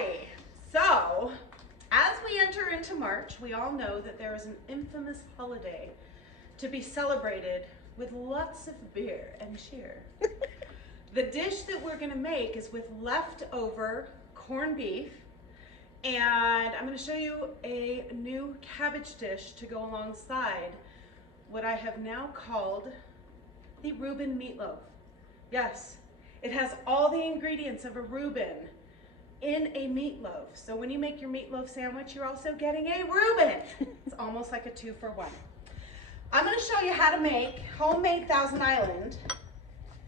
Hi! So, as we enter into March, we all know that there is an infamous holiday to be celebrated with lots of beer and cheer. The dish that we're going to make is with leftover corned beef, and I'm going to show you a new cabbage dish to go alongside what I have now called the Reuben Meatloaf. Yes, it has all the ingredients of a Reuben in a meatloaf. So when you make your meatloaf sandwich, you're also getting a Reuben. It's almost like a 2-for-1. I'm going to show you how to make homemade Thousand Island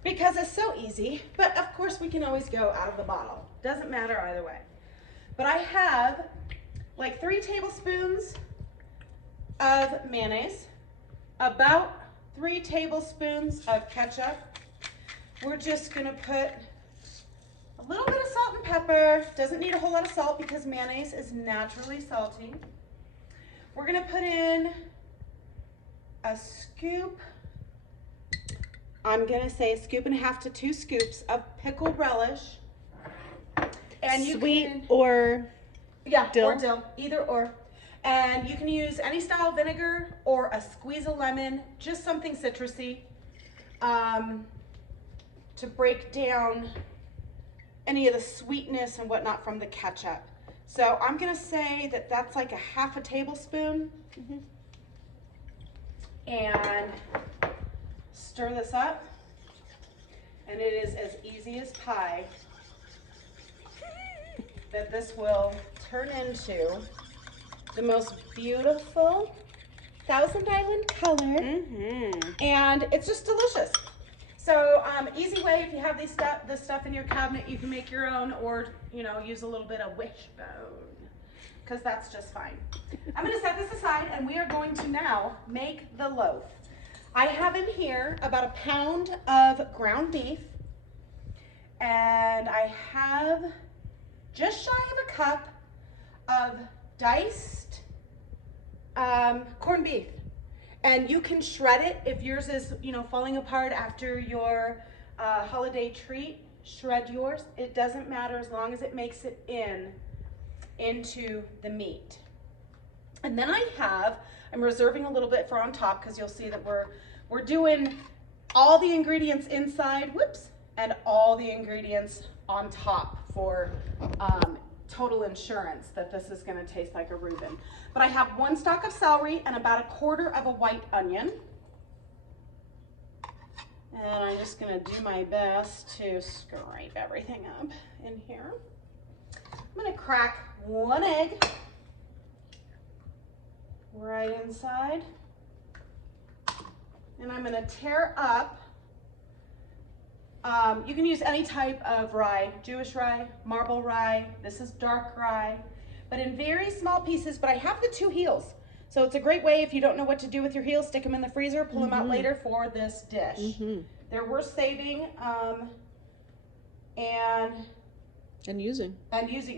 because it's so easy, but of course we can always go out of the bottle. Doesn't matter either way. But I have like 3 tablespoons of mayonnaise, about 3 tablespoons of ketchup. We're just going to put a little bit of salt and pepper. Doesn't need a whole lot of salt because mayonnaise is naturally salty. We're going to put in a scoop, I'm going to say 1.5 to 2 scoops of pickled relish. And you sweet can, or dill? Or dill, either or. And you can use any style vinegar or a squeeze of lemon, just something citrusy, to break down any of the sweetness and whatnot from the ketchup. So I'm gonna say that that's like 1/2 tablespoon. And stir this up. And it is as easy as pie that this will turn into the most beautiful Thousand Island color. And it's just delicious. So easy way, if you have this stuff in your cabinet, you can make your own, or use a little bit of wishbone, because that's just fine. I'm going to set this aside, and we are going to now make the loaf. I have in here about 1 pound of ground beef, and I have just shy of a cup of diced corned beef. And you can shred it if yours is, falling apart after your holiday treat. Shred yours. It doesn't matter as long as it makes it into the meat. And then I'm reserving a little bit for on top because you'll see that we're doing all the ingredients inside, and all the ingredients on top for total insurance that this is going to taste like a Reuben. But I have 1 stalk of celery and about 1/4 of a white onion. And I'm just going to do my best to scrape everything up in here. I'm going to crack 1 egg right inside. And I'm going to tear up. You can use any type of rye, Jewish rye, marble rye, this is dark rye, but in very small pieces, but I have the 2 heels. So it's a great way if you don't know what to do with your heels, stick them in the freezer, pull them out later for this dish. They're worth saving and using.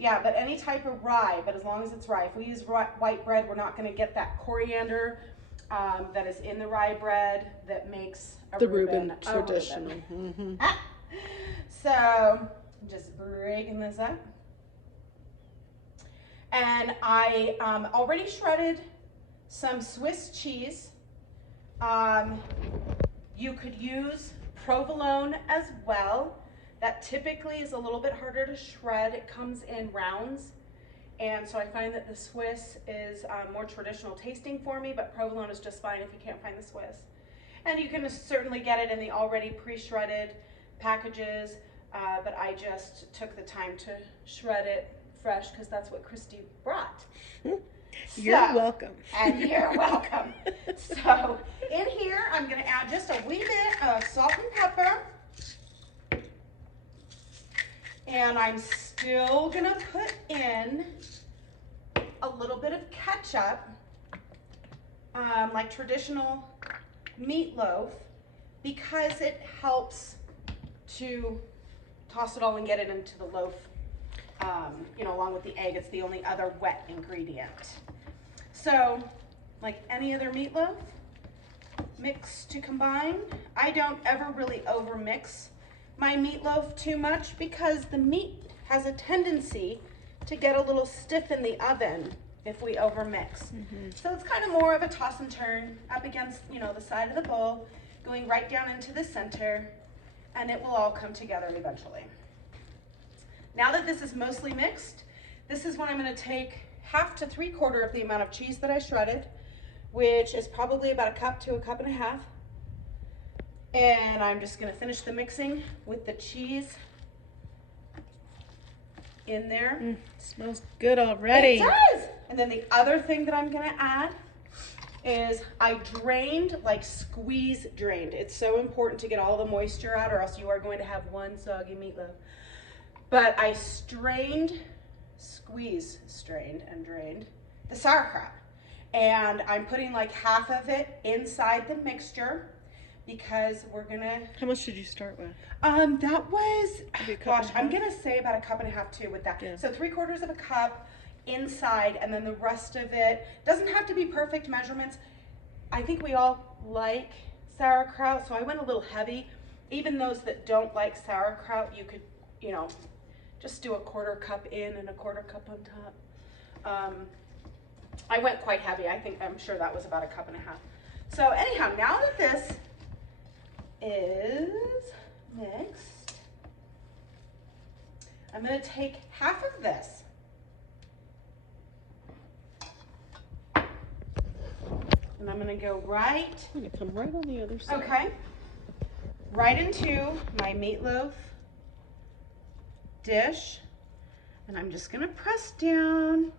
Yeah, but any type of rye, but as long as it's rye. If we use white bread, we're not going to get that coriander that is in the rye bread that makes the Reuben traditional. So I'm just breaking this up. And I already shredded some Swiss cheese. You could use provolone as well. That typically is a little bit harder to shred. It comes in rounds. And so I find that the Swiss is more traditional tasting for me, but provolone is just fine if you can't find the Swiss. And you can certainly get it in the already pre-shredded packages, but I just took the time to shred it fresh because that's what Christy brought. You're welcome. And you're welcome. So in here, I'm going to add just a wee bit of salt and pepper. And I'm still going to put in a little bit of ketchup, like traditional meatloaf, because it helps to toss it all and get it into the loaf, along with the egg. It's the only other wet ingredient. So, like any other meatloaf, mix to combine. I don't ever really over mix my meatloaf too much because the meat has a tendency to get a little stiff in the oven if we overmix. So it's kind of more of a toss and turn up against, you know, the side of the bowl, going right down into the center, and it will all come together eventually. Now that this is mostly mixed, this is when I'm going to take 1/2 to 3/4 of the amount of cheese that I shredded, which is probably about 1 cup to 1.5 cups. And I'm just going to finish the mixing with the cheese in there. Smells good already. It does. And then the other thing that I'm going to add is I drained, like squeeze drained. It's so important to get all the moisture out or else you are going to have one soggy meatloaf. But I strained and drained the sauerkraut. And I'm putting like 1/2 of it inside the mixture because we're gonna... How much did you start with? That was, gosh, I'm gonna say about 1.5 cups too with that. Yeah. So 3/4 cup inside, and then the rest of it doesn't have to be perfect measurements. I think we all like sauerkraut, so I went a little heavy. Even those that don't like sauerkraut, you could, you know, just do 1/4 cup in and 1/4 cup on top. I went quite heavy. I'm sure that was about 1.5 cups. So anyhow, now that this is mixed, I'm going to take 1/2 of this and I'm going to go right. I'm going to come right on the other side. Okay. Right into my meatloaf dish, and I'm just going to press down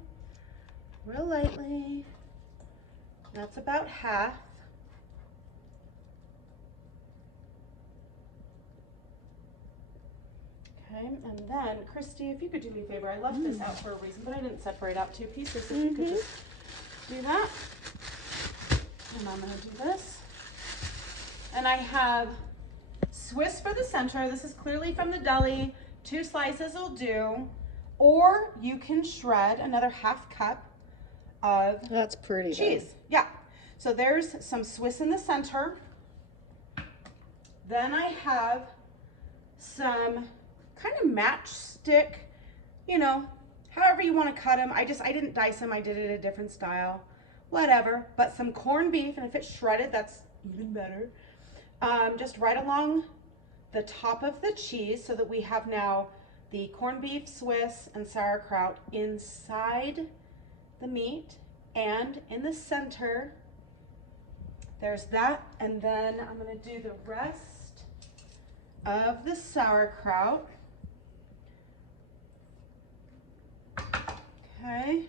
real lightly. That's about 1/2. Okay, and then Christy, if you could do me a favor, I left this out for a reason, but I didn't separate out 2 pieces. If you could just do that. And I'm going to do this. And I have Swiss for the center. This is clearly from the deli. 2 slices will do. Or you can shred another 1/2 cup of That's pretty cheese. Though. Yeah. So there's some Swiss in the center. Then I have some kind of matchstick, you know, however you want to cut them. I didn't dice them. I did it a different style. Whatever. But some corned beef, and if it's shredded, that's even better. Just right along the top of the cheese so that we have now the corned beef, Swiss, and sauerkraut inside the meat, and in the center there's that, and then I'm going to do the rest of the sauerkraut. Okay,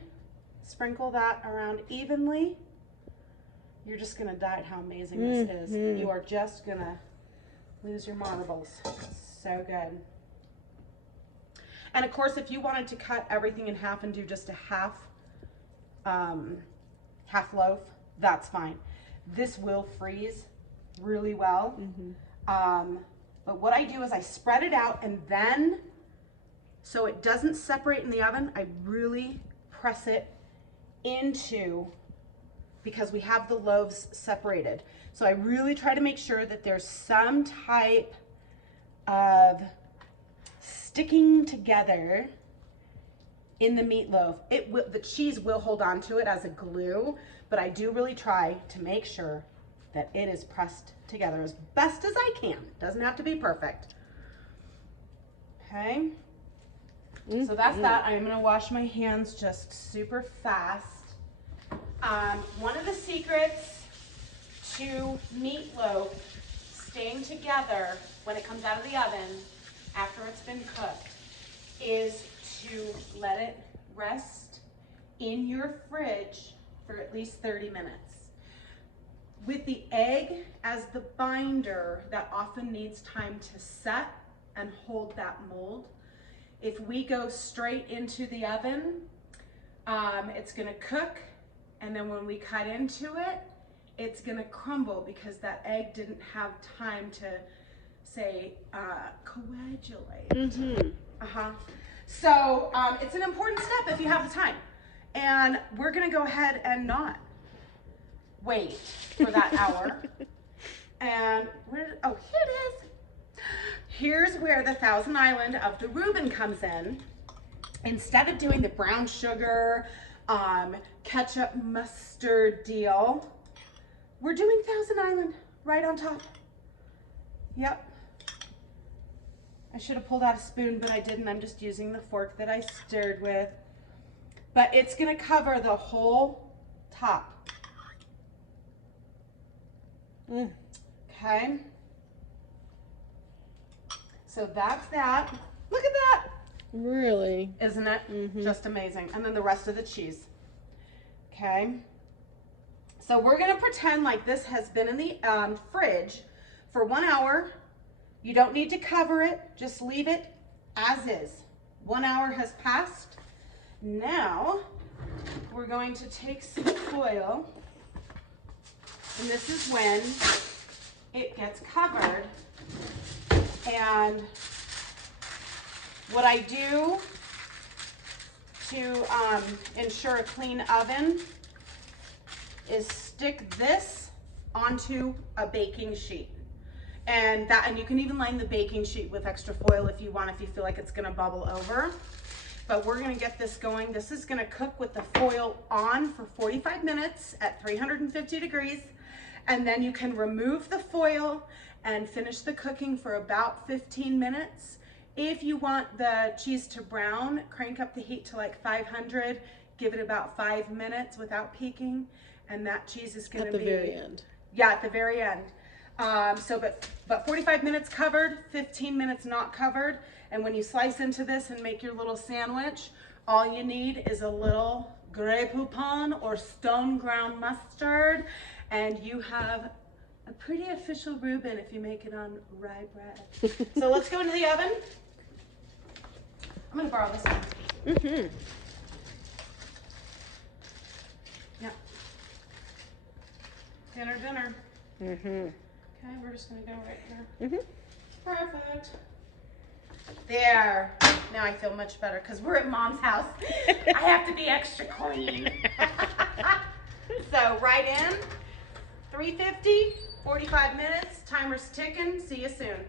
sprinkle that around evenly. You're just going to die at how amazing this is. You are just going to lose your marbles. It's so good. And of course, if you wanted to cut everything in half and do just a half loaf, that's fine. This will freeze really well. But what I do is I spread it out, and then, so it doesn't separate in the oven, I really press it into, because we have the loaves separated. So I really try to make sure that there's some type of sticking together in the meatloaf. The cheese will hold on to it as a glue, but I do really try to make sure that it is pressed together as best as I can. Doesn't have to be perfect. Okay. So that's that. I'm gonna wash my hands just super fast. One of the secrets to meatloaf staying together when it comes out of the oven after it's been cooked is to let it rest in your fridge for at least 30 minutes. With the egg as the binder, that often needs time to set and hold that mold. If we go straight into the oven, it's gonna cook, and then when we cut into it, it's gonna crumble because that egg didn't have time to, say, coagulate. So it's an important step if you have the time. And we're gonna go ahead and not wait for that hour. And oh, here it is. Here's where the Thousand Island of the Reuben comes in. instead of doing the brown sugar, ketchup, mustard deal, we're doing Thousand Island right on top. Yep. I should have pulled out a spoon, but I didn't. I'm just using the fork that I stirred with. But it's going to cover the whole top. Okay. So that's that. Look at that. Really? Isn't it? Just amazing. And then the rest of the cheese. Okay. So we're going to pretend like this has been in the fridge for 1 hour. You don't need to cover it. Just leave it as is. 1 hour has passed. Now we're going to take some foil. And this is when it gets covered. And what I do to ensure a clean oven is stick this onto a baking sheet. And you can even line the baking sheet with extra foil if you want, if you feel like it's gonna bubble over. But we're gonna get this going. This is gonna cook with the foil on for 45 minutes at 350 degrees. And then you can remove the foil and finish the cooking for about 15 minutes. If you want the cheese to brown, crank up the heat to like 500, give it about 5 minutes without peeking, and that cheese is gonna be- At the very end. Yeah, at the very end. But 45 minutes covered, 15 minutes not covered. And when you slice into this and make your little sandwich, all you need is a little Grey Poupon or stone ground mustard, and you have a pretty official Reuben if you make it on rye bread. So let's go into the oven. I'm gonna borrow this one. Yeah. Dinner. Okay, we're just gonna go right here. Perfect. There. Now I feel much better because we're at Mom's house. I have to be extra clean. So right in, 350, 45 minutes, timer's ticking. See you soon.